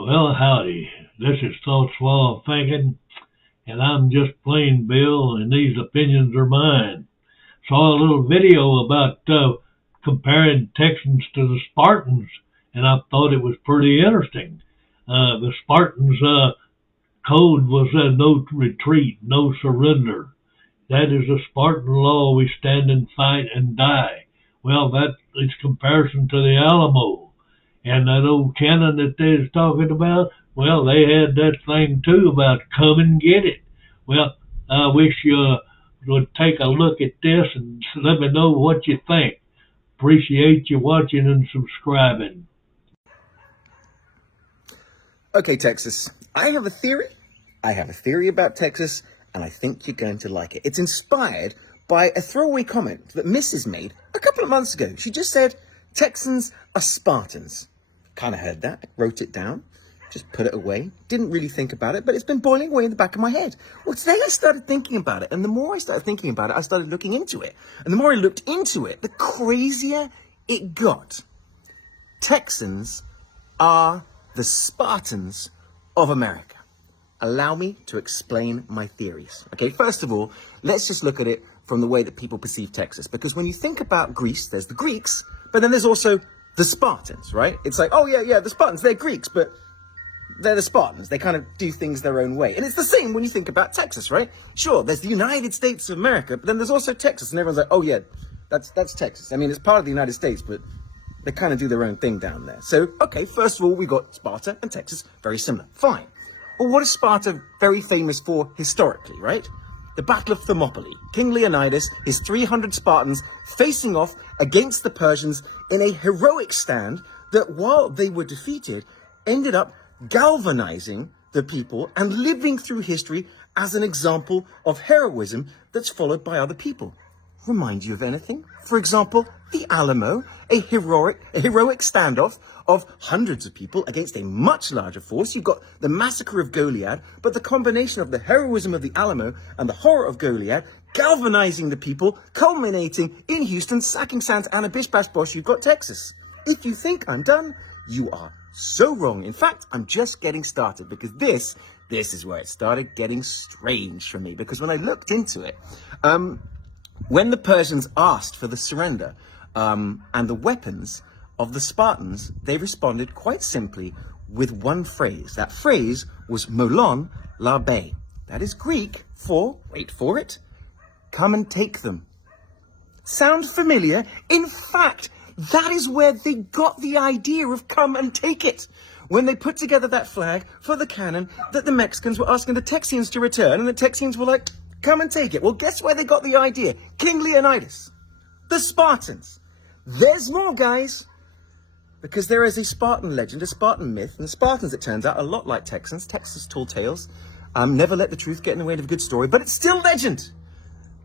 Well, howdy. This is Thoughts While Thinking, and I'm just plain Bill, and these opinions are mine. Saw a little video about comparing Texans to the Spartans, and I thought it was pretty interesting. The Spartans' code was no retreat, no surrender. That is a Spartan law. We stand and fight and die. Well, that is comparison to the Alamo. And that old cannon that they was talking about, well, they had that thing too about come and get it. Well, I wish you would take a look at this and let me know what you think. Appreciate you watching and subscribing. Okay, Texas, I have a theory. I have a theory about Texas, and I think you're going to like it. It's inspired by a throwaway comment that Mrs. made a couple of months ago. She just said, Texans are Spartans. Kind of heard that, wrote it down, just put it away. Didn't really think about it, but it's been boiling away in the back of my head. Well, today I started thinking about it, and the more I started thinking about it, I started looking into it. And the more I looked into it, the crazier it got. Texans are the Spartans of America. Allow me to explain my theories. Okay, first of all, let's just look at it from the way that people perceive Texas. Because when you think about Greece, there's the Greeks, but then there's also the Spartans, right? It's like, oh yeah, the Spartans, they're Greeks, but they're the Spartans. They kind of do things their own way. And it's the same when you think about Texas, right? Sure, there's the United States of America, but then there's also Texas, and everyone's like, oh yeah, that's Texas. I mean, it's part of the United States, but they kind of do their own thing down there. So, okay, first of all, we got Sparta and Texas, very similar. Fine. Well, what is Sparta very famous for historically, right? The Battle of Thermopylae. King Leonidas, his 300 Spartans facing off against the Persians in a heroic stand that, while they were defeated, ended up galvanizing the people and living through history as an example of heroism that's followed by other people. Remind you of anything? For example, the Alamo, a heroic standoff of hundreds of people against a much larger force. You've got the massacre of Goliad, but the combination of the heroism of the Alamo and the horror of Goliad galvanizing the people, culminating in Houston, sacking Santa Ana, bish bash bosh, you've got Texas. If you think I'm done, you are so wrong. In fact, I'm just getting started, because this is where it started getting strange for me, because when I looked into it, when the Persians asked for the surrender and the weapons of the Spartans, they responded quite simply with one phrase. That phrase was molon labe. That is Greek for, wait for it, come and take them. Sound familiar? In fact, that is where they got the idea of come and take it. When they put together that flag for the cannon that the Mexicans were asking the Texians to return, and the Texians were like, come and take it. Well, guess where they got the idea? King Leonidas. The Spartans. There's more, guys. Because there is a Spartan legend, a Spartan myth, and the Spartans, it turns out, a lot like Texans. Texas tall tales. Never let the truth get in the way of a good story, but it's still legend.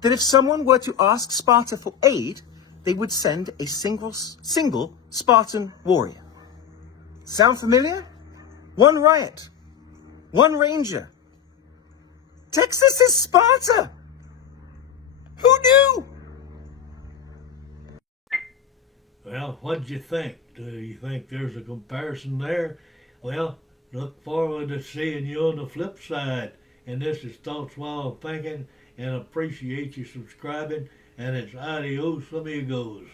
That if someone were to ask Sparta for aid, they would send a single Spartan warrior. Sound familiar? One riot. One ranger. Texas is Sparta. Who knew? Well, what'd you think? Do you think there's a comparison there? Well, look forward to seeing you on the flip side. And this is Thoughts While Thinking, and appreciate you subscribing. And it's adios amigos.